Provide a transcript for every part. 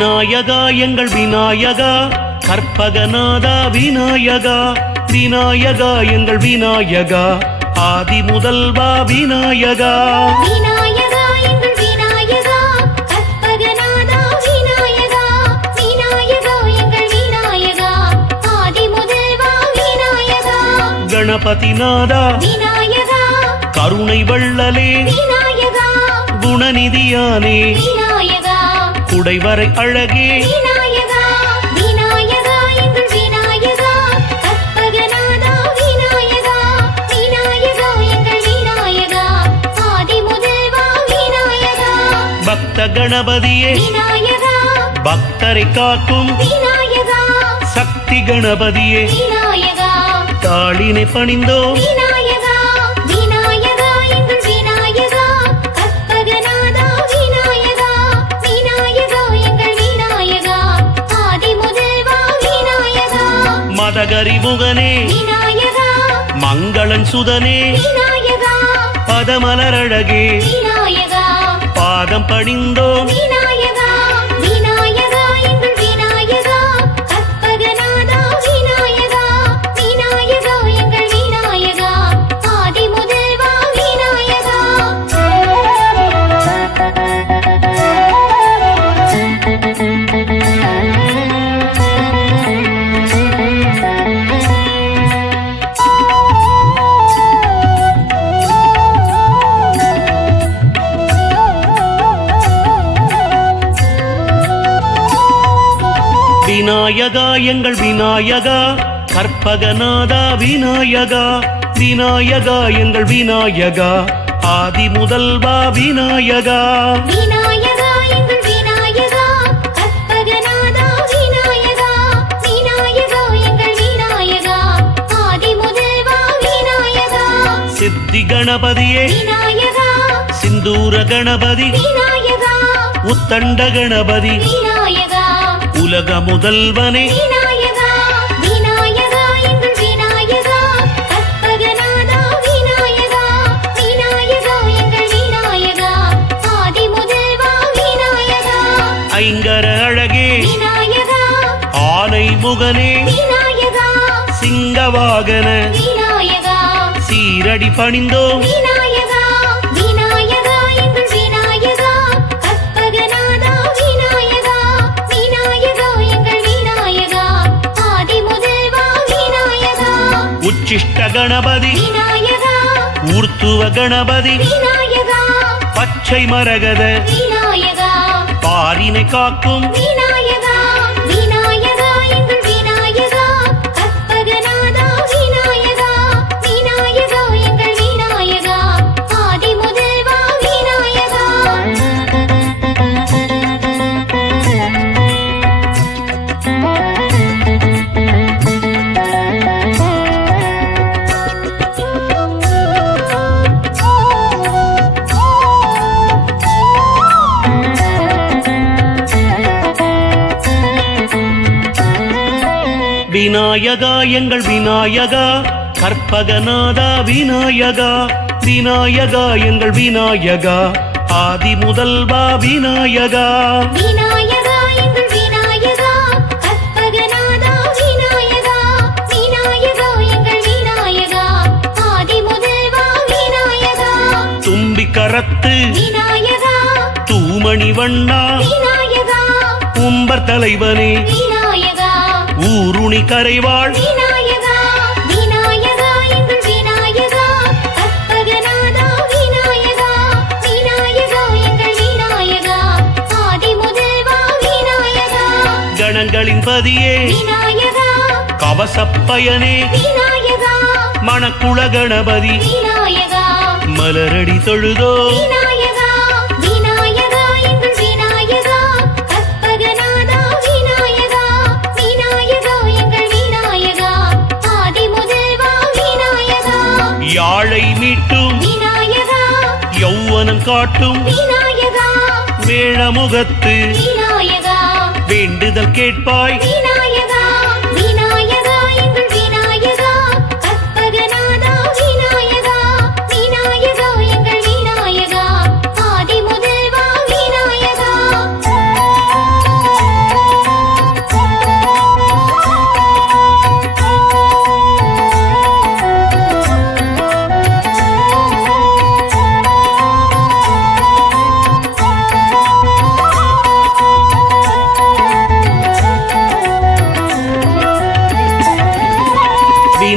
விநாயகா எங்கள் விநாயகா. கற்பகநாதா விநாயகா. விநாயகா எங்கள் விநாயகா. ஆதி முதல்வா விநாயகா. விநாயகா கணபதிநாதா. கருணை வள்ளலே. குணநிதியானே. குடைவரை அழகே. பக்த கணபதியே. பக்தரை காக்கும் சக்தி கணபதியே. தாளினை பணிந்தோம். மதகரி முகனே விநாயகா. மங்களன் சுதனே. பதமலரழகே. பாதம் பணிந்தோம். எங்கள் விநாயகா கற்பகநாதா விநாயகா விநாயகா எங்கள் விநாயகா ஆதி முதல்வா விநாயகா. சித்தி கணபதியே சிந்தூர கணபதி உத்தண்ட கணபதி உலக முதல்வனே. ஆதி முதல்வா. விநாயகா உச்சிஷ்ட கணபதி. ஊர்த்துவ கணபதி. பச்சை மரகத. பாரினை காக்கும். விநாயகா விநாயகா எங்கள் விநாயகா. கற்பகநாதா விநாயகா. விநாயகா எங்கள் விநாயகா. ஆதி முதல்வா விநாயகா. கரத்து. விநாயகா. தூமணி வண்ணா. விநாயகா. உம்பர் தலைவனே. ஊருணி கரைவாள் கணங்களின் பதியே கவசப்பயனே மணக்குள கணபதி மலரடி தொழுதோ காட்டும் விநாயகா. வேண்டுதல் கேட்பாய். விநாயகா.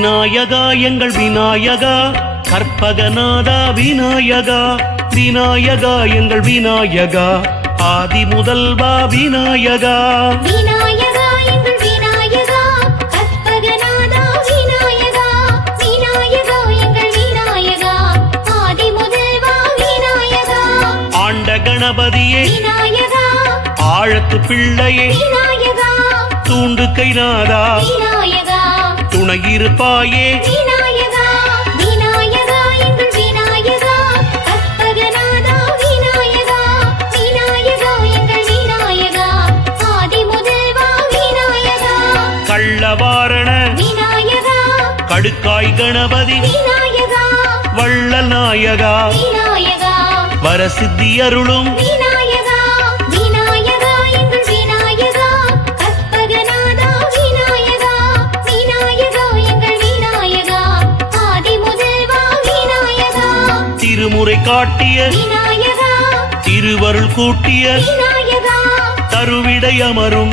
விநாயகா எங்கள் விநாயகா. கற்பகநாதா விநாயகா. விநாயகா எங்கள் விநாயகா. ஆதி முதல்வா விநாயகா. கணபதியே. ஆழத்து பிள்ளையே. தூண்டு கைநாதா துணையிருப்பாயே. கள்ளவாரண கடுக்காய் கணபதி வள்ளல் நாயகா. விநாயகா. வரசித்தி அருளும் திருமுறை காட்டிய திருவருள் கூட்டிய தருவிடை அமரும்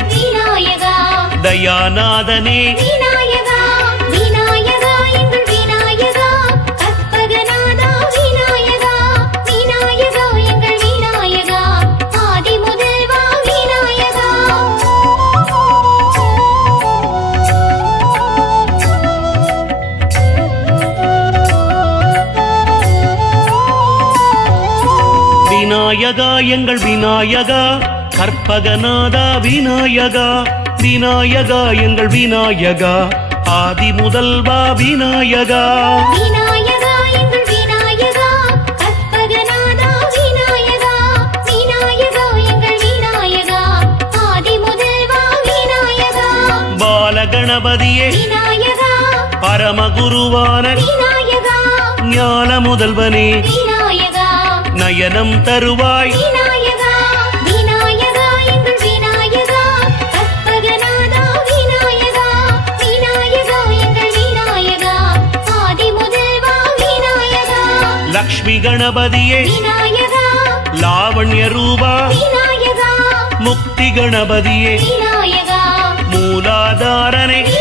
தயாநாதனே. விநாயகா எங்கள் விநாயகா. கற்பகநாதா விநாயகா. விநாயகா எங்கள் விநாயகா. ஆதி முதல்வா விநாயகா. விநாயகா பரமகுருவான. ஞான முதல்வனே நயனம் தருவாய். லக்ஷ்மி கணபதியே. லாவண்ய ரூபா. முக்தி கணபதியே. மூலாதாரனே.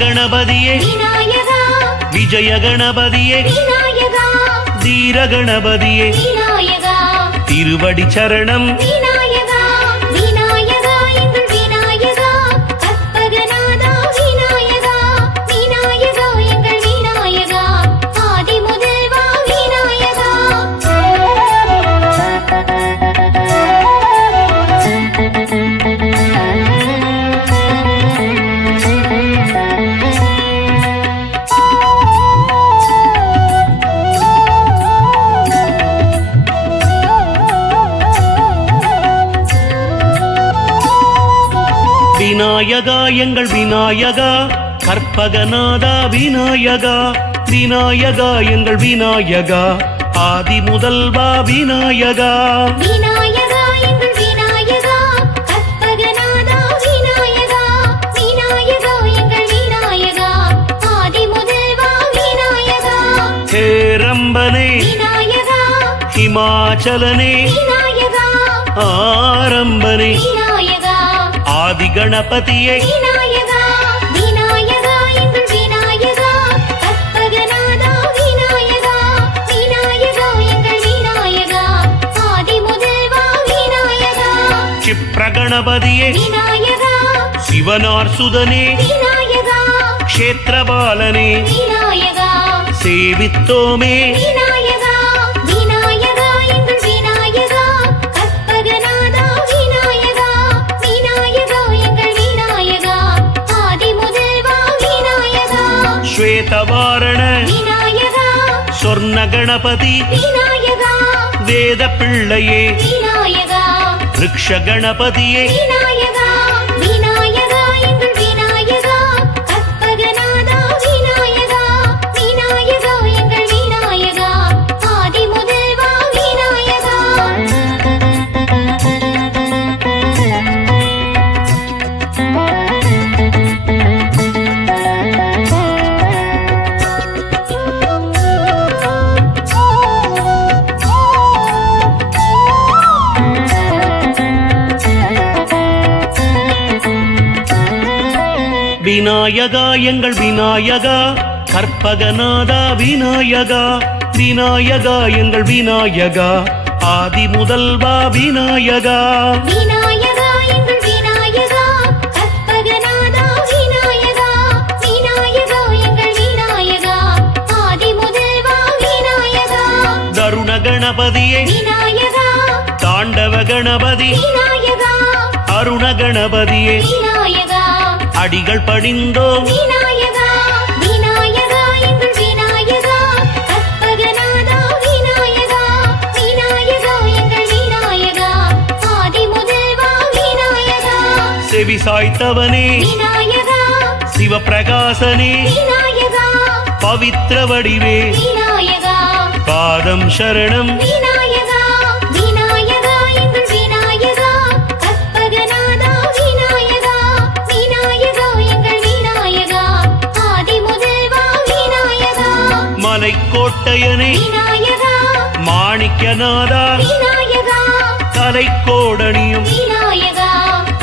கணபதியே. விஜய கணபதியே தீர கணபதியே திருவடி சரணம் விநாயகா எங்கள் விநாயகா. கற்பகநாதா விநாயகா. விநாயகா எங்கள் விநாயகா. ஆதி முதல்வா விநாயகா. ஹேரம்பனே ஹிமாச்சலனே. ஆரம்பனே. ஆதி கணபதியே விநாயகா விநாயகா எங்கள் விநாயகா கற்பகநாதா கணபதி. வேத பிள்ளையே. ரிக்ஷ கணபதியே. விநாயகா எங்கள் விநாயகா. கற்பகநாதா விநாயகா. விநாயகா எங்கள் விநாயகா. ஆதி முதல்வா விநாயகா. தருண கணபதியே தாண்டவ கணபதி. அருண கணபதியே விநாயகா. அடிகள் பணிந்தோம் செவி சாய்த்தவனே. விநாயகா. பவித்ர வடிவே. பாதம் சரணம். விநாயகா. மாணிக்கநாதா தலைக்கோடணியும் விநாயகா.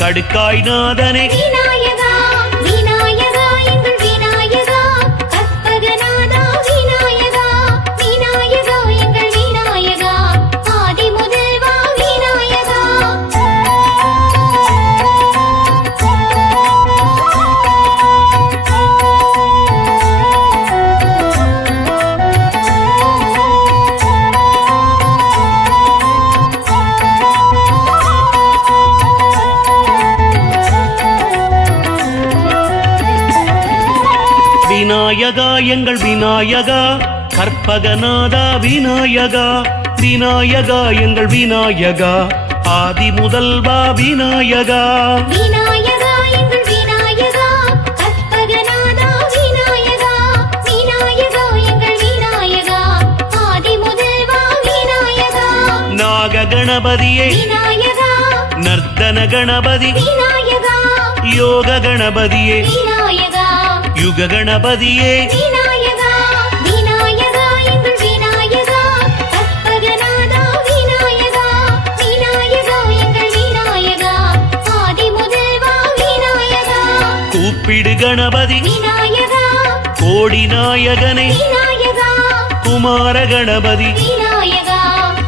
கடுக்காய்நாதனே விநாயகா எங்கள் விநாயகா. கற்பகநாதா விநாயகா. விநாயகா எங்கள் விநாயகா. ஆதி முதல்வா விநாயகா. கணபதியே நர்த்தன கணபதி. யோக கணபதியே யுக கணபதியே. கூப்பிடு கணபதி. கோடி நாயகனே. குமார கணபதி.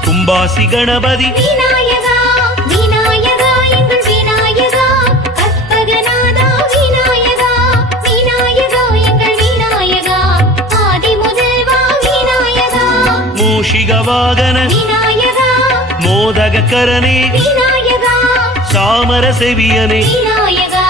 கும்பாசி கணபதி. மூஷிக வாகன மோதக கரனே சாமர செவியனே விநாயகா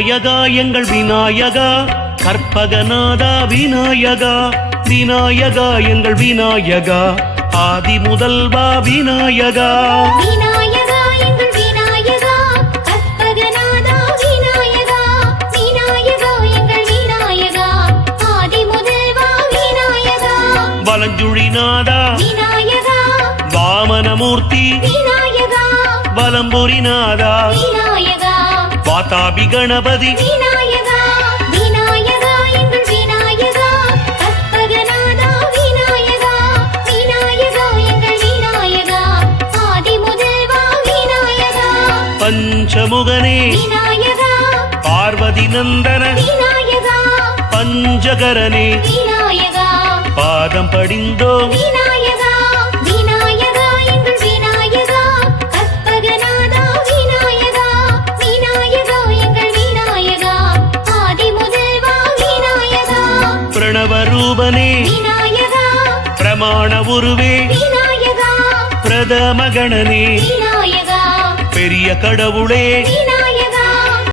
விநாயகா எங்கள் விநாயகா. கற்பகநாதா விநாயகா. விநாயகா எங்கள் விநாயகா. ஆதி முதல்வா விநாயகா. வலஞ்சுழிநாதா வாமனமூர்த்தி. வலம்புரிநாதா வாதாபி கணபதி. பஞ்சமுகனே. பார்வதி நந்தன. பஞ்சகரனே. பாதம் படிந்தோம். ரூபனே. பிரமாண உருவே. பிரதம கணனே. பெரிய கடவுளே.